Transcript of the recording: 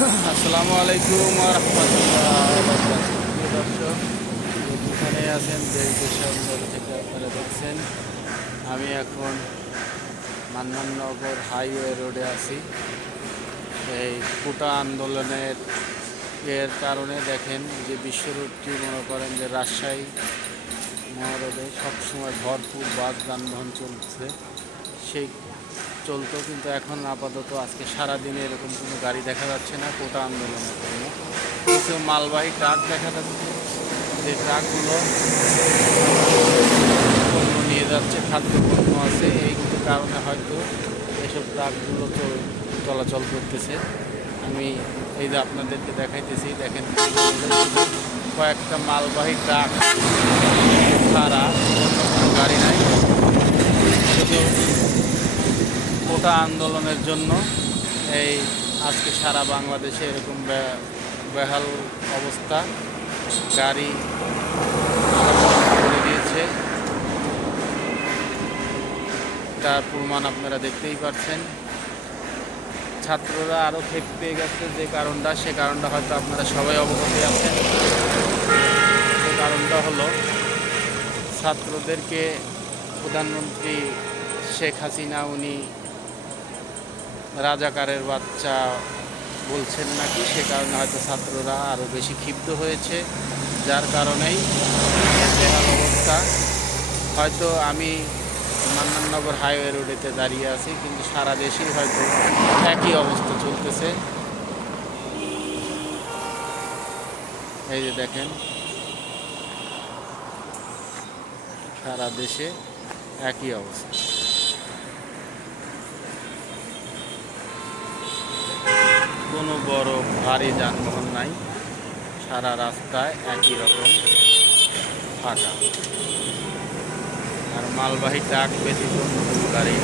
আসসালামু আলাইকুম ওয়া রাহমাতুল্লাহ ওয়া বারাকাতুহু। প্রিয় দর্শক, যেখানে আছেন দেশ দেশের অন্তর থেকে আপনারা দেখছেন, আমি এখন মান্নাননগর হাইওয়ে রোডে আছি। এই কোটা আন্দোলনের কারণে দেখেন যে বিশ্ব রোডটি মনে করেন যে রাজশাহী মহারোডে সবসময় ভরপুর বাস যানবাহন চলছে। সেই চলতো, কিন্তু এখন আপাতত আজকে সারাদিনে এরকম কোনো গাড়ি দেখা যাচ্ছে না কোটা আন্দোলনের জন্য। কিছু মালবাহী ট্রাক দেখা যাচ্ছে, যে ট্রাকগুলো পণ্য নিয়ে যাচ্ছে, খাদ্যপণ্য আছে, এইগুলো কারণে হয়তো এসব ট্রাকগুলো চলাচল করতেছে। আমি এই যে আপনাদেরকে দেখাইতেছি, দেখেন কয়েকটা মালবাহী ট্রাক ছাড়া অন্য কোনো গাড়ি নাই। শুধু কোটা আন্দোলনের জন্য এই আজকে সারা বাংলাদেশে এরকম বেহাল অবস্থা, গাড়ি করে দিয়েছে। তার প্রমাণ আপনারা দেখতেই পাচ্ছেন। ছাত্ররা আরও ক্ষেপ পেয়ে গেছে, সে কারণটা হয়তো আপনারা সবাই অবগত আছেন। সে কারণটা হলো ছাত্রদেরকে প্রধানমন্ত্রী শেখ হাসিনা উনি রাজাকারের বাচ্চা বলছেন নাকি, সে কারণে হয়তো ছাত্ররা আরও বেশি ক্ষিপ্ত হয়েছে, যার কারণেই বেহাল অবস্থা। হয়তো আমি মান্নাননগর হাইওয়ে রোডেতে দাঁড়িয়ে আছি, কিন্তু সারা দেশেই হয়তো একই অবস্থা চলতেছে। এই যে দেখেন, সারা দেশে একই অবস্থা। কোনো বড় ভারী যানবাহন নাই, সারা রাস্তায় একই রকম ফাঁকা। আর মালবাহী ট্রাক ব্যতীত অন্য কোনো গাড়ি